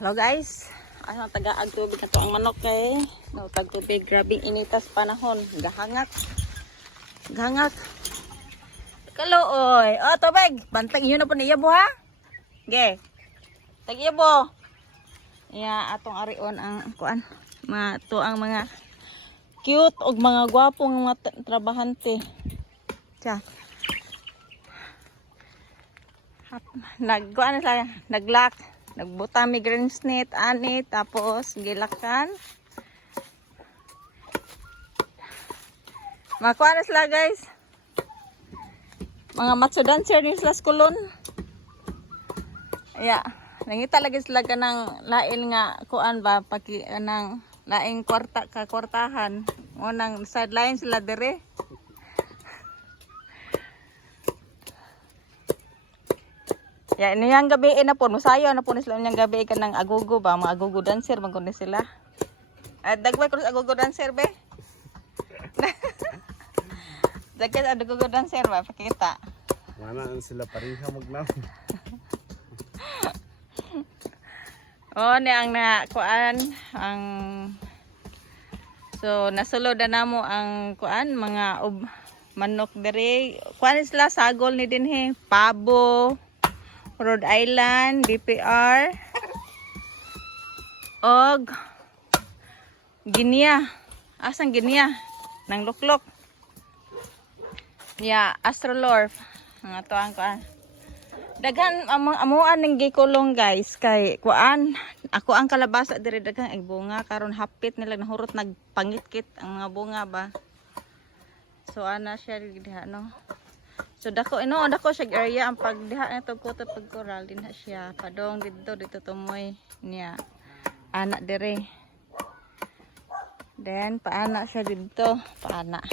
Hello guys, ano taga-ag tubig na to ang manok kay no tag tubig, grabing initas panahon, gahangak kalooy. Oh tubig, bantay inyo na po niya bo ha ge tag iya bo iya atong arion ang kuan to ang mga cute og mga gwapong mga trabahante siya nagkuan sa naglock. Nagbuta mi green snit ani tapos gilakan. Makuha na sila guys. Mga matso dancer ni sila skulon. Yeah, nangita lagi sila kanang lain nga kuan ba paki nang laing kwarta ka kwartahan. Unang sideline sila dire. Ya, niyang gabi na po, musayo na po ni sila niyang gabi ka ng agugo ba, mga agugo dancer, magkundi sila. At dagway ko sa agugo dancer, be. Dagway agugo dancer ba, pakita. Mana sila pareha magnaw. Oh, ni ang nakuan, ang... So, nasulod na namo ang kuan, mga manok dere. Kuan sila, sagol ni din he, pabo. Rhode Island, BPR, og Guinea. Asang Guinea? Nang luklok. Ya, Astrolorf. Nga to ang kuan. Dagan amuan ng gikulong guys kay kuan. Ako ang kalabasa diri dagang ay bunga karon hapit nila nahurot nagpangitkit ang mga bunga ba. So ana siya diha no. So dako siya area ang pagdiha na to kutot pag coral din na siya padong dito tumoy niya anak dire. Then paana siya dito, paana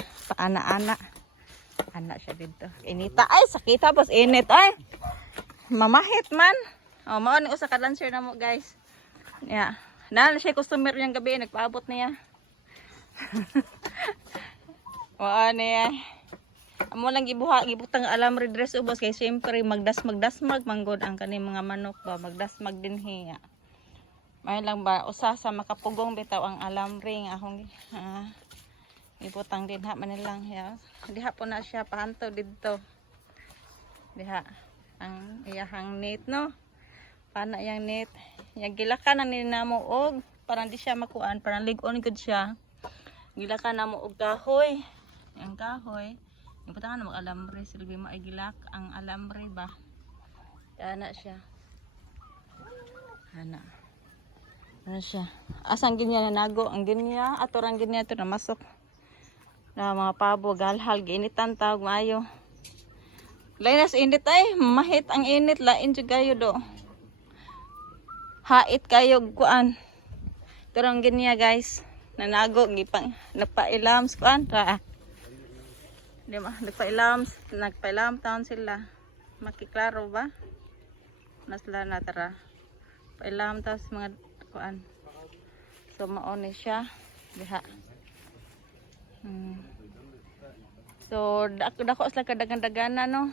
siya dito. Inita ay sakita boss init ay. Mamahit man. Oh mao ni usa ka dancer na mo guys. Yeah. Na siya customer yang gabi nagpaabot niya. Wao niya. Amo lang gibutang alam red dress ubos kay siyempre magdasmag manggod ang kani mga manok ba magdasmag din hiya. May lang ba usa sa makapugong bitaw ang alam ring akong ibutang din ha manilang ya. Diha po na siya pahanto didto. Diha ang iyahang net no. Pana yang net. Yang gilakan na ni namo og parang di siya makuan, parang lig-on gud siya. Gilakan namo og kahoy. Ang kahoy ibutangan na mag-alambre silbi maigilak ang alambre ba. Ana siya. Ana siya. Asang ginya na nago ang ginya atorang ginya to na masok. Na mga pabo galhal giinitan tawag maayo. Lainas init ay mahit ang init lain jud kayo do. Hait kayo kuan. Torang ginya guys. Nanago gipang nagpailam kuan ra. Di ba? Nagpailam taon sila. Makiklaro ba? Nasla na tara. Pailam taon mga kuan. So maone siya. Diha. So dako sila kadagan-daganan no.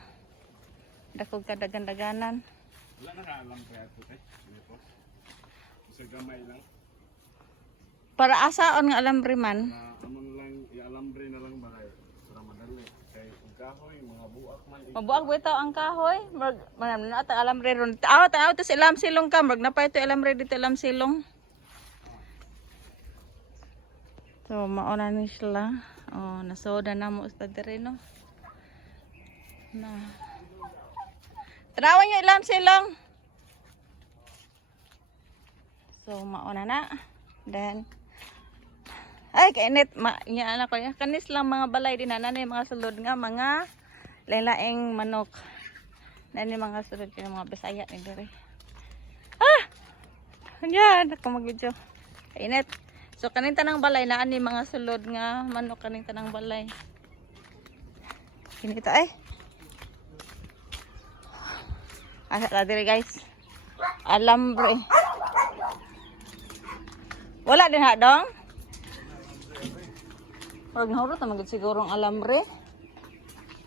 Dako kadagan-daganan. Wala na kaalam kaya ito eh. Sa gamay lang. Para asaon nga alambre man. Amon lang i-alambre na lang ba kayo. Kahoy, mga buak man. Mabuak bitaw ang kahoy. Manam na ta alambre ron. Tanaw to sa ilam silong ka. Mag napay to alambre dito ilam silong. So mauna ni sila. Oh, nasoda na mo sa dire no. Na. Tanawan niyo ilam silong. So mauna na. Then ay kainit nya anak ko kanis lang mga balay din na mga sulod nga mga lain-laing manok nani mga sulod kay mga Bisaya ni dire. Yan ako mag-video kainit. So kaning tanang balay na ani mga sulod nga manok kaning tanang balay kinita ay asa dire guys alambre wala din ha dong. Pag nahurot na magiging siguro ang alambre.